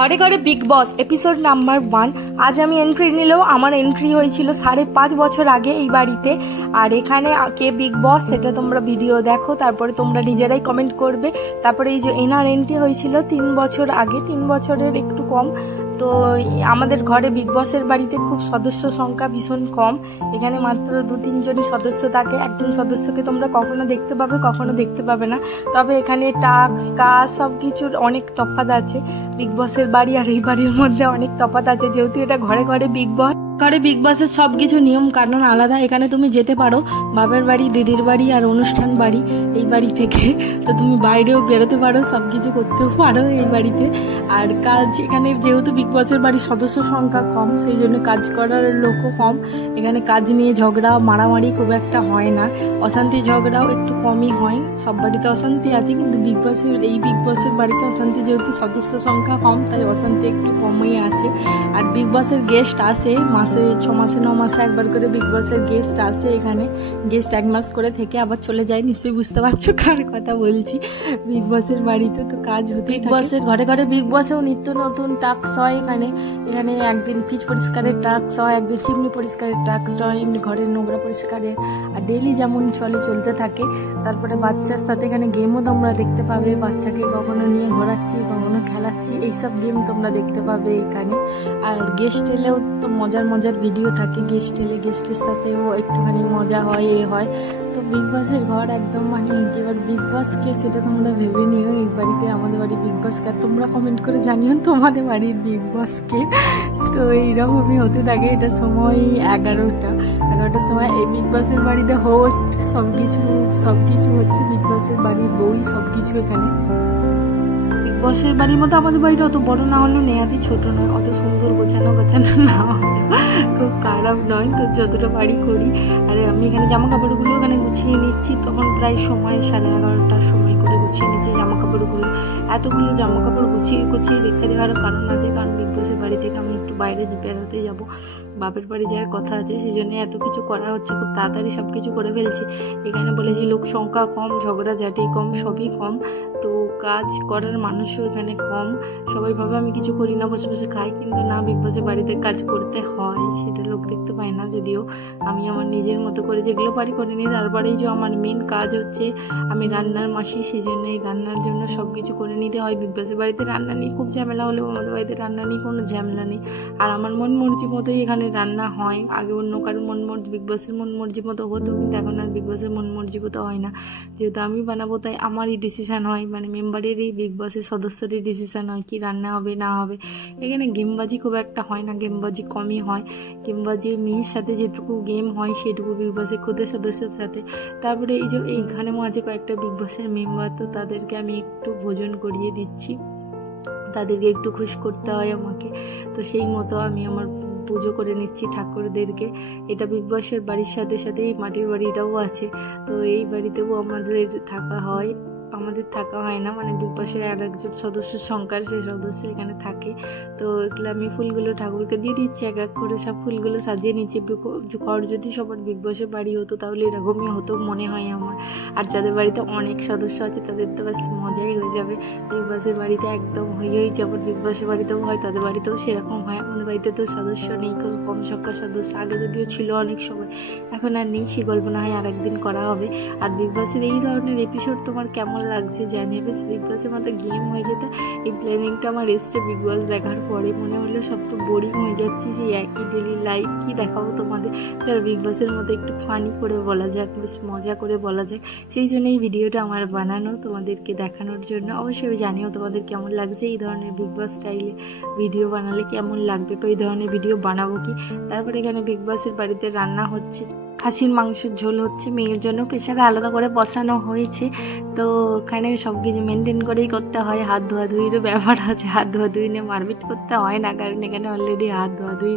ঘরে ঘরে বিগ বস episode number 1। আজ আমি এন্ট্রি নিলেও আমার এন্ট্রি হয়েছিল 5.5 বছর আগে এই বাড়িতে। আর এখানে কে বিগ বস সেটা তোমরা ভিডিও দেখো, তারপরে তোমরা নিজেরাই কমেন্ট করবে। তারপরে এই যে এনার এন্ট্রি হয়েছিল 3 বছর আগে, 3 বছরের একটু কম। তো আমাদের ঘরে বিগ বসের বাড়িতে খুব সদস্য সংখ্যা ভীষণ কম, এখানে মাত্র 2-3 জনই সদস্য থাকে। একজন সদস্যকে তোমরা কখনো দেখতে পাবে, কখনো দেখতে পাবে না। তবে এখানে টাস্ক কাজ সব কিছুর অনেক তফাৎ আছে। বিগ বসের বাড়ি আর এই বাড়ির মধ্যে অনেক তফাৎ আছে, যেহেতু এটা ঘরে ঘরে বিগ বস। ঘরে বিগ বসের সব কিছু নিয়ম কানুন আলাদা। এখানে তুমি যেতে পারো বাবার বাড়ি, দিদির বাড়ি আর অনুষ্ঠান বাড়ি এই বাড়ি থেকে। তো তুমি বাইরেও বেরোতে পারো, সব কিছু করতেও পারো এই বাড়িতে। আর কাজ এখানে যেহেতু বিগ বসের বাড়ির সদস্য সংখ্যা কম, সেই জন্য কাজ করার লোকও কম। এখানে কাজ নিয়ে ঝগড়া মারামারি খুব একটা হয় না, অশান্তি ঝগড়াও একটু কমই হয়। সব বাড়িতে অশান্তি আছে, কিন্তু বিগ বসের বাড়িতে অশান্তি যেহেতু সদস্য সংখ্যা কম, তাই অশান্তি একটু কমই আছে। আর বিগ বসের গেস্ট আসে মাসে 6 মাসে 9 মাসে একবার করে বিগ বসের গেস্ট আসে। এখানে গেস্ট 1 মাস করে থেকে আবার চলে যায়। নিশ্চয়ই বুঝতে পারছো কার কথা বলছি। বিগ বসের বাড়িতে তো কাজ হতেই থাকে। বসের ঘরে ঘরে বিগ বসেও নিত্য নতুন টাস্ক হয়। এখানে একদিন ফ্রিজ পরিষ্কারের টাস্ক হয়, একদিন চিমনি পরিষ্কারের টাস্ক হয়, এমনি ঘরের নোংরা পরিষ্কারের। আর ডেইলি যেমন চলতে থাকে। তারপরে বাচ্চার সাথে এখানে গেমও তোমরা দেখতে পাবে, বাচ্চাকে কখনো নিয়ে ঘোরাচ্ছি, কখনো খেলাচ্ছি, এইসব গেম তোমরা দেখতে পাবে এখানে। আর গেস্ট এলেও তো মজার ভিডিও থাকে। গেস্ট এলে গেস্টের সাথেও একটুখানি মজা হয়, হয়। তো বিগ বসের ঘর একদম এবার বিগ বসকে সেটা তোমরা ভেবে নিও। এই বাড়িতে আমাদের বাড়ির বিগ বসকে তোমরা কমেন্ট করে জানিও তোমাদের বাড়ির বিগ বসকে। তো এইরকমই হতে থাকে। এটা সময় 11টার সময় এই বিগ বসের বাড়িতে হোস্ট সব কিছু হচ্ছে। বিগ বসের বাড়ির বই সব কিছু এখানে। বিগ বসের বাড়ির মতো আমাদের বাড়িটা অত বড় না হলেও নেহাতি ছোট নয়, অত সুন্দর গোছানো না খুব খারাপ নয়। তো যতটা বাড়ি করি। আর আমি এখানে জামা কাপড়গুলো এখানে গুছিয়ে নিচ্ছি। তখন প্রায় সময় 11:30টার সময় করে গুছিয়ে নিচ্ছি জামা কাপড়গুলো। এতগুলো জামা কাপড় গুছিয়ে রেখে দেওয়ার কারণ আছে, কারণ বিগ বসের বাড়ি থেকে আমি একটু বাইরে বেরোতে যাবো, বাপের বাড়ি যাওয়ার কথা আছে। সেই জন্য এত কিছু করা হচ্ছে, খুব তাড়াতাড়ি সব কিছু করে ফেলছি। এখানে বলেছি লোক সংখ্যা কম, ঝগড়াঝাটি কম, সবই কম। তো কাজ করার মানুষও এখানে কম। সবাই ভাবে আমি কিছু করি না, বসে বসে খাই, কিন্তু না, বিগ বসের বাড়িতে কাজ করতে হয়। সেটা লোক দেখতে পায় না, যদিও আমি আমার নিজের মতো করে যেগুলো পারি করে নিই। তারপরেই যে আমার মেন কাজ হচ্ছে আমি রান্নার মাসি, সেই জন্য এই রান্নার জন্য সব কিছু করে নিতে হয়। বিগ বসের বাড়িতে রান্না নিয়ে খুব ঝামেলা হলেও আমাদের বাড়িতে রান্না নিয়ে কোনো ঝামেলা নেই। আর আমার মন মর্জি মতোই এখানে রান্না হয়। আগে অন্য কারোর বিগ বসের মন মর্জি মতো হতো, কিন্তু এখন আর বিগ বসের মন মর্জি মতো হয় না। যেহেতু আমি বানাবো তাই আমারই ডিসিশান হয়, মেম্বারেরই বিগ বসের সদস্যরই ডিসিশান হয় কি রান্না হবে না হবে। এখানে গেমবাজি খুব একটা হয় না, গেমবাজি কমই হয়। গেমবাজি মেয়ের সাথে যেটুকু গেম হয় সেটুকু বিগ বসের খুদের সদস্যের সাথে। তারপরে এই যে এইখানে মাঝে কয়েকটা বিগ বসের মেম্বার, তো তাদেরকে আমি একটু ভোজন করিয়ে দিচ্ছি, তাদেরকে একটু খুশি করতে হয় আমাকে। তো সেই মতো আমি আমার পুজো করে নিচ্ছি ঠাকুরদেরকে। এটা বিগ বসের বাড়ির সাথে সাথে এই মাটির বাড়িটাও আছে। তো এই বাড়িতেও আমাদের থাকা হয়, না, বিগ বসের আর একজন সদস্যের সংখ্যার সেই সদস্য এখানে থাকে। তো এগুলো আমি ফুলগুলো ঠাকুরকে দিয়ে দিচ্ছি, এক করে সব ফুলগুলো সাজিয়ে নিচ্ছি। ঘর যদি সবার বিগ বসের বাড়ি হতো তাহলে এরকমই হতো মনে হয় আমার। আর যাদের বাড়িতে অনেক সদস্য আছে তাদের তো বেশ মজাই হয়ে যাবে। বিগ বসের বাড়িতে একদম হয়েই যেমন বিগ বসের বাড়িতেও হয়, তাদের বাড়িতেও সেরকম হয়। আমাদের বাড়িতে তো সদস্য নেই, কম সংখ্যার সদস্য। আগে যদিও ছিল অনেক সময়, এখন আর নেই। সে গল্প না হয় আর একদিন করা হবে। আর বিগ বসের এই ধরনের এপিসোড তোমার কেমন লাগছে জানিয়ে। বিগ বসের মতো গেম হয়ে যেতে এই প্ল্যানিংটা আমার এসছে বিগ বস দেখার পরে। মনে হলো সব তো বোরিং হয়ে যাচ্ছি, যে একই ডেলি লাইফ কি দেখাবো তোমাদের। চলো বিগ বসের মতো একটু ফানি করে বলা যাক, বেশ মজা করে বলা যাক। সেই জন্য এই ভিডিওটা আমার বানানো, তোমাদেরকে দেখানোর জন্য। অবশ্যই জানিও তোমাদের কেমন লাগছে এই ধরনের বিগ বস স্টাইলে ভিডিও বানালে কেমন লাগবে, বা এই ধরনের ভিডিও বানাবো কি। তারপরে এখানে বিগ বসের বাড়িতে রান্না হচ্ছে, খাসির মাংসের ঝোল হচ্ছে, মেয়ের জন্য প্রেশারে আলাদা করে বসানো হয়েছে। তো ওখানে সব কিছু মেনটেন করেই করতে হয়। হাত ধোয়াধুয়িরও ব্যাপার আছে, হাত ধোয়াধুয়ি নিয়ে মারপিট করতে হয় না, কারণ এখানে অলরেডি হাত ধোয়াধুয়ি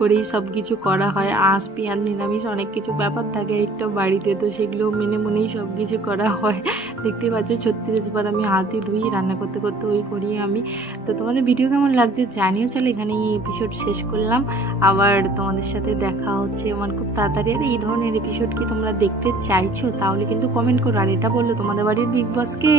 করেই সব কিছু করা হয়। আঁশ পেঁয়াজ নিরামিষ অনেক কিছু ব্যাপার থাকে একটা বাড়িতে, তো সেগুলো মেনেই সব কিছু করা হয়। দেখতেই পাচ্ছ 36 বার আমি হাতই ধুই, রান্না করতে করতে করি আমি। তো তোমাদের ভিডিও কেমন লাগছে জানিও। চলো এখানে এই এপিসোড শেষ করলাম, আবার তোমাদের সাথে দেখা হচ্ছে আমার খুব তাড়াতাড়ি। আর এই ধরনের এপিসোড কি তোমরা দেখতে চাইছো তাহলে কিন্তু কমেন্ট করো। আর এটা বললো তোমাদের বাড়ির বিগ বসকে।